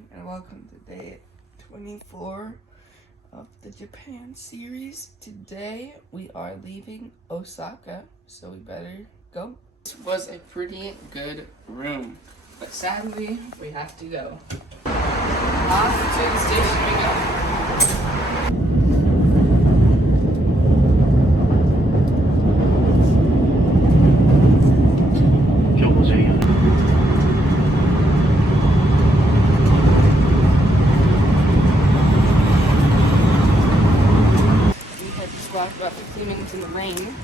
everyone, and welcome to day 24 of the Japan series. Today we are leaving Osaka, so we better go. This was a pretty good room, but sadly we have to go. Off to the station we go. Walked about 15 minutes in the rain.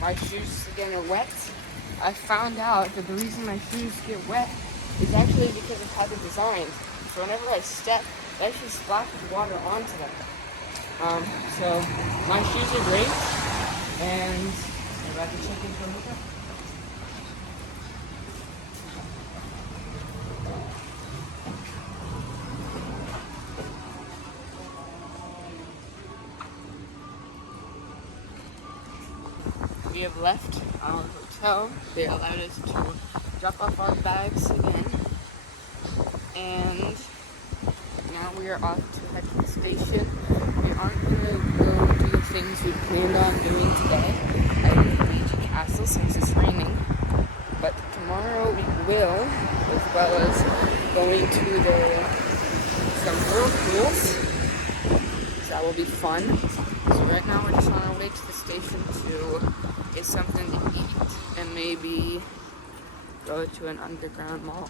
My shoes again are wet. I found out that the reason my shoes get wet is actually because of how they're designed. So whenever I step, it actually splashes water onto them. So my shoes are great, and I'm about to check in for a hookup. We have left our hotel. They allowed us to drop off our bags again. And now we are off to head to the station. We aren't going to go do the things we planned on doing today at Himeji Castle since it's raining. But tomorrow we will, as well as going to some whirlpools. So that will be fun. So right now we're just on our way to the station to get something to eat and maybe go to an underground mall.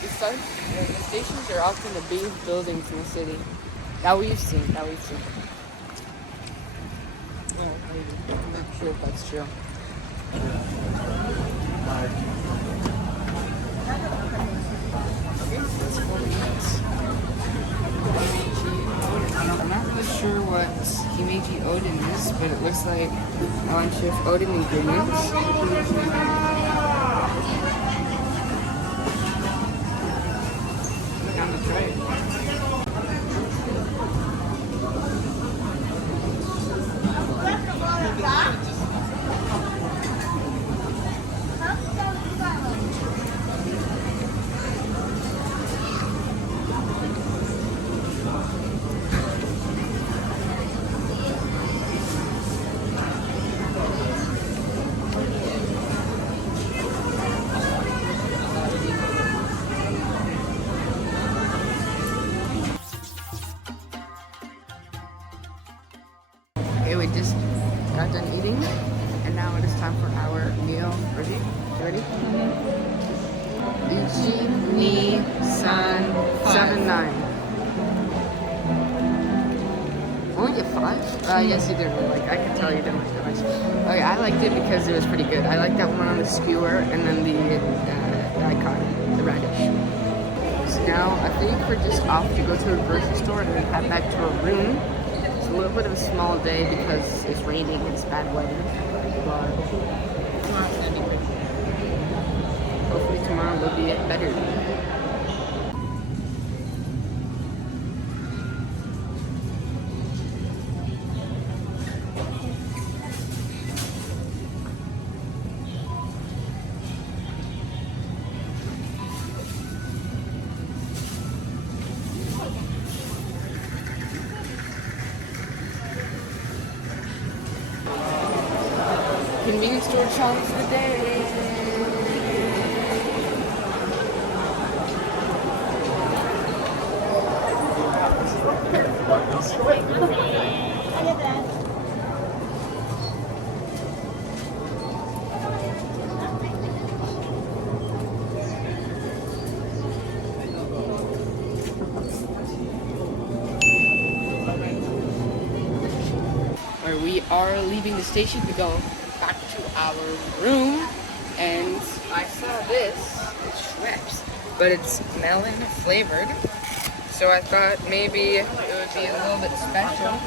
The stations are often the biggest buildings in the city that we've seen. Oh, maybe. I'm not sure if that's true. Okay, so that's 4 minutes. I'm not really sure what Himeji Odin is, but it looks like a bunch of Odin ingredients. Time to try it. Okay, we just got done eating, and now it is time for our meal. Ready? You ready? Ichi, ni, san, 7, 9. Only get 5? Yes, you did. I can tell you didn't like that much. Okay, I liked it because it was pretty good. I liked that one on the skewer, and then the daikon, the radish. So now I think we're just off to go to a grocery store and then head back to our room. It's a little bit of a small day because it's raining and it's bad weather, but hopefully tomorrow will be better. Convenience store challenge of the day. We are leaving the station to go back to our room, and I saw this, it's Schweppes, but it's melon flavored, so I thought maybe it would be a little bit special.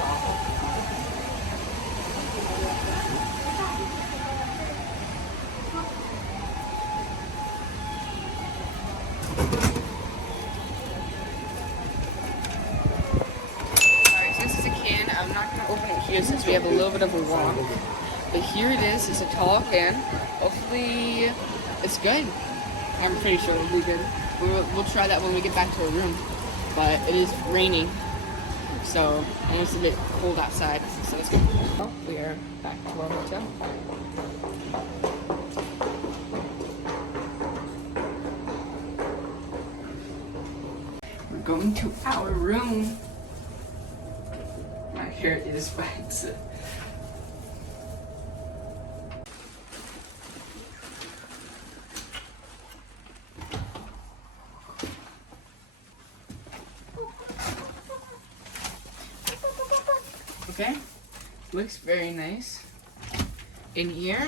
Alright, since it's a can, I'm not going to open it here since we have a little bit of a walk. But here it is. It's a tall can. Hopefully it's good. I'm pretty sure it'll be good. We'll try that when we get back to our room. But it is raining, so and it's a bit cold outside, so it's good. Well, we are back to our hotel. We're going to our room. My hair is wet. Okay, looks very nice in here.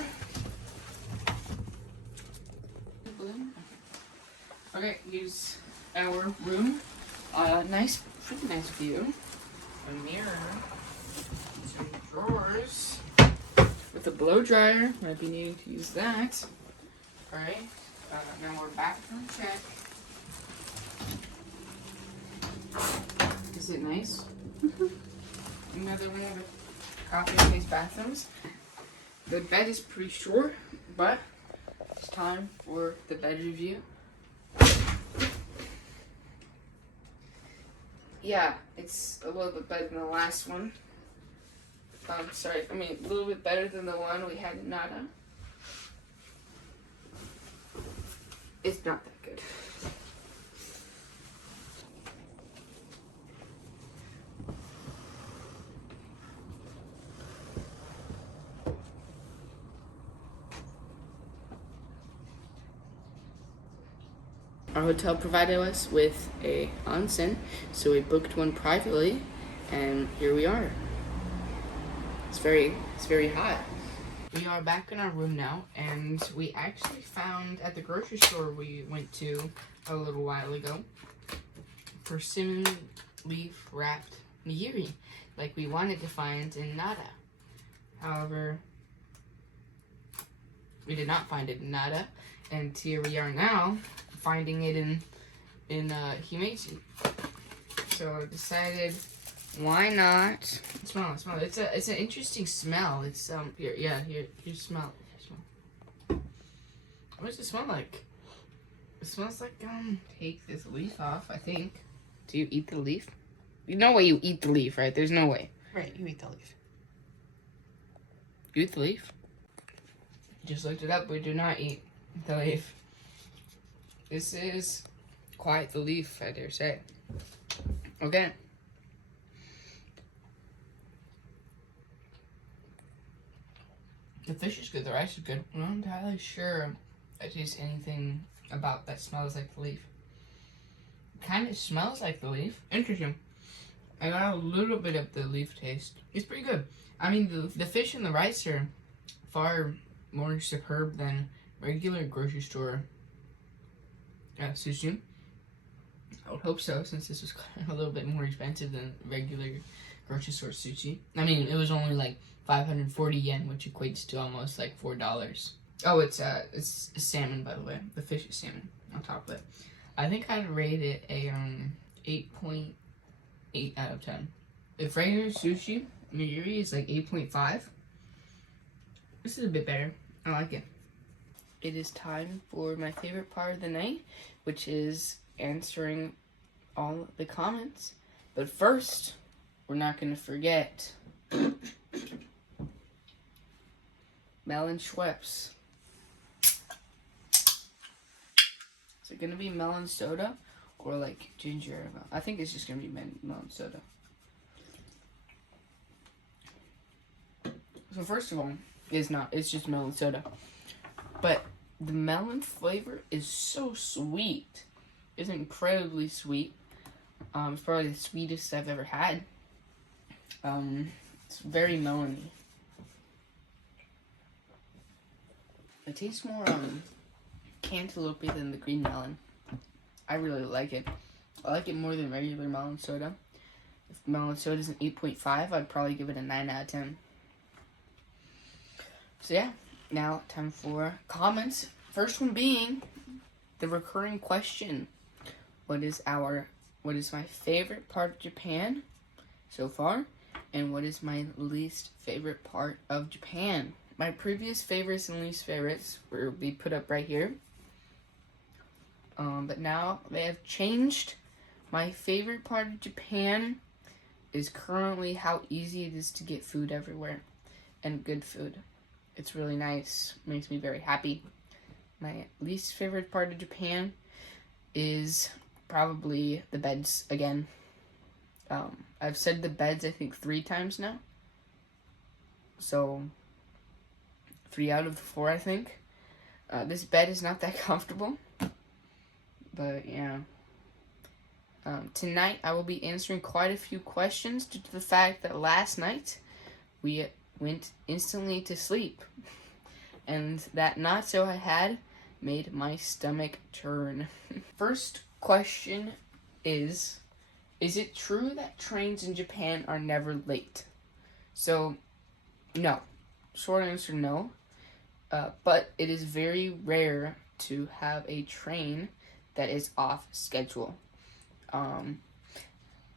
Okay, here's our room. Nice, pretty nice view. A mirror, some drawers with a blow dryer. Might be needing to use that. All right, now we're bathroom check. Is it nice? Another one of the copy of these bathrooms. The bed is pretty short, but it's time for the bed review. Yeah, it's a little bit better than the last one. A little bit better than the one we had in Nada. It's not that good. Our hotel provided us with a onsen, so we booked one privately, and here we are. It's very hot. We are back in our room now, and we actually found at the grocery store we went to a little while ago persimmon leaf wrapped nigiri, like we wanted to find in Nada. However, we did not find it in Nada, and here we are now, finding it in Himeji. So I decided, why not? Smell it. It's an interesting smell. It's here smell. What does it smell like? It smells like take this leaf off, I think. Do you eat the leaf? You know why you eat the leaf, right? There's no way. Right, you eat the leaf. You eat the leaf? Just looked it up. We do not eat the leaf. This is quite the leaf, I dare say. Okay. The fish is good, the rice is good. I'm not entirely sure I taste anything about that smells like the leaf. It kind of smells like the leaf. Interesting. I got a little bit of the leaf taste. It's pretty good. I mean, the fish and the rice are far more superb than regular grocery store sushi. I would hope so, since this was a little bit more expensive than regular grocery store sushi. I mean, it was only like 540 yen, which equates to almost like $4. Oh, it's salmon, by the way. The fish is salmon on top of it. I think I'd rate it a 8.8 out of 10. If regular sushi nigiri is like 8.5, this is a bit better. I like it. It is time for my favorite part of the night, which is answering all the comments. But first, we're not going to forget melon Schweppes. Is it going to be melon soda or like ginger ale? I think it's just going to be melon soda. So first of all, it's just melon soda. But the melon flavor is so sweet. It's incredibly sweet. It's probably the sweetest I've ever had. It's very melony. It tastes more cantaloupe than the green melon. I really like it. I like it more than regular melon soda. If melon soda is an 8.5, I'd probably give it a 9 out of 10. So yeah, now time for comments. First one being the recurring question. What is my favorite part of Japan so far? And what is my least favorite part of Japan? My previous favorites and least favorites will be put up right here. But now they have changed. My favorite part of Japan is currently how easy it is to get food everywhere, and good food. It's really nice, makes me very happy. My least favorite part of Japan is probably the beds again. I've said the beds I think 3 times now. So 3 out of the 4 I think. This bed is not that comfortable. But yeah. Tonight I will be answering quite a few questions due to the fact that last night we went instantly to sleep. And that natto I had made my stomach turn. First question is it true that trains in Japan are never late? So, no. Short answer, no. But it is very rare to have a train that is off schedule.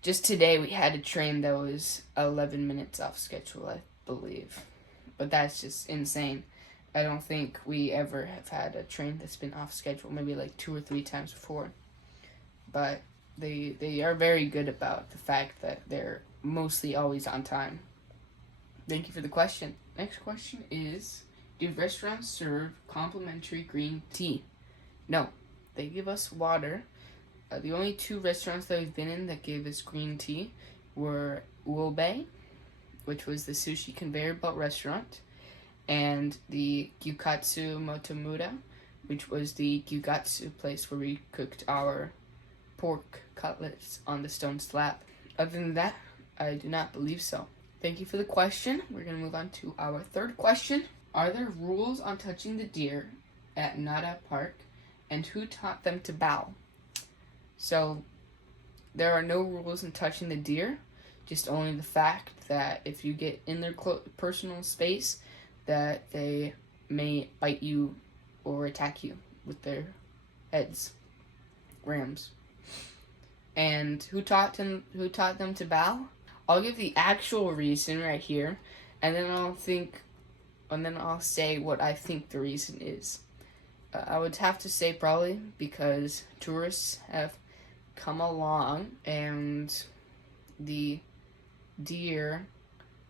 Just today we had a train that was 11 minutes off schedule, I believe. But that's just insane. I don't think we ever have had a train that's been off schedule, maybe like 2 or 3 times before. But they are very good about the fact that they're mostly always on time. Thank you for the question. Next question is, do restaurants serve complimentary green tea? No, they give us water. The only 2 restaurants that we've been in that gave us green tea were Uobe, which was the sushi conveyor belt restaurant, and the Gyukatsu Motomura, which was the gyukatsu place where we cooked our pork cutlets on the stone slab. Other than that, I do not believe so. Thank you for the question. We're going to move on to our third question. Are there rules on touching the deer at Nara Park, and who taught them to bow? So, there are no rules in touching the deer, just only the fact that if you get in their personal space, that they may bite you or attack you with their heads. Rams. And who taught them to bow? I'll give the actual reason right here, and then I'll say what I think the reason is. I would have to say probably because tourists have come along and the deer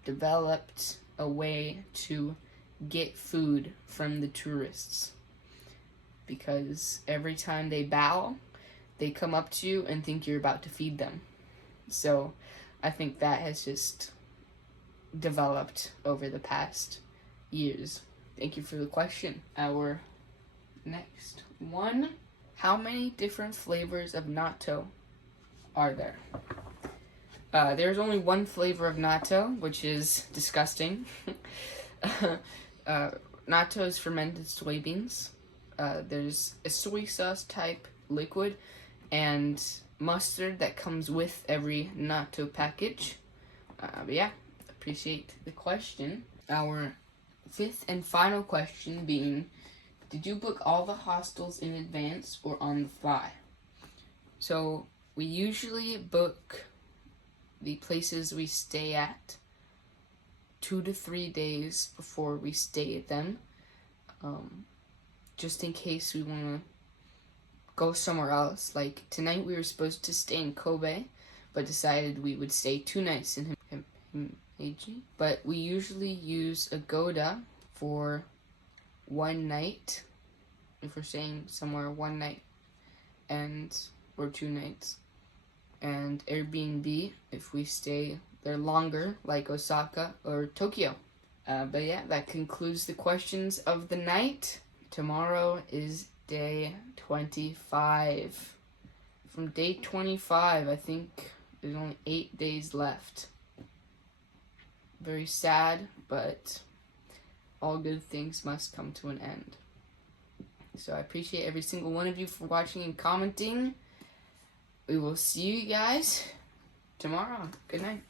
developed a way to get food from the tourists. Because every time they bow, they come up to you and think you're about to feed them. So I think that has just developed over the past years. Thank you for the question. Our next one. How many different flavors of natto are there? There's only one flavor of natto, which is disgusting. Natto is fermented soybeans. There's a soy sauce type liquid and mustard that comes with every natto package. But yeah, appreciate the question. Our 5th and final question being, did you book all the hostels in advance or on the fly? So we usually book the places we stay at 2 to 3 days before we stay at them, just in case we want to go somewhere else. Like tonight we were supposed to stay in Kobe, but decided we would stay 2 nights in Himeji. But we usually use Agoda for 1 night, if we're staying somewhere 1 night or 2 nights, and Airbnb if we stay there longer, like Osaka or Tokyo. But yeah, that concludes the questions of the night. Tomorrow is day 25. From day 25, I think there's only 8 days left. Very sad, but all good things must come to an end. So I appreciate every single one of you for watching and commenting. We will see you guys tomorrow. Good night.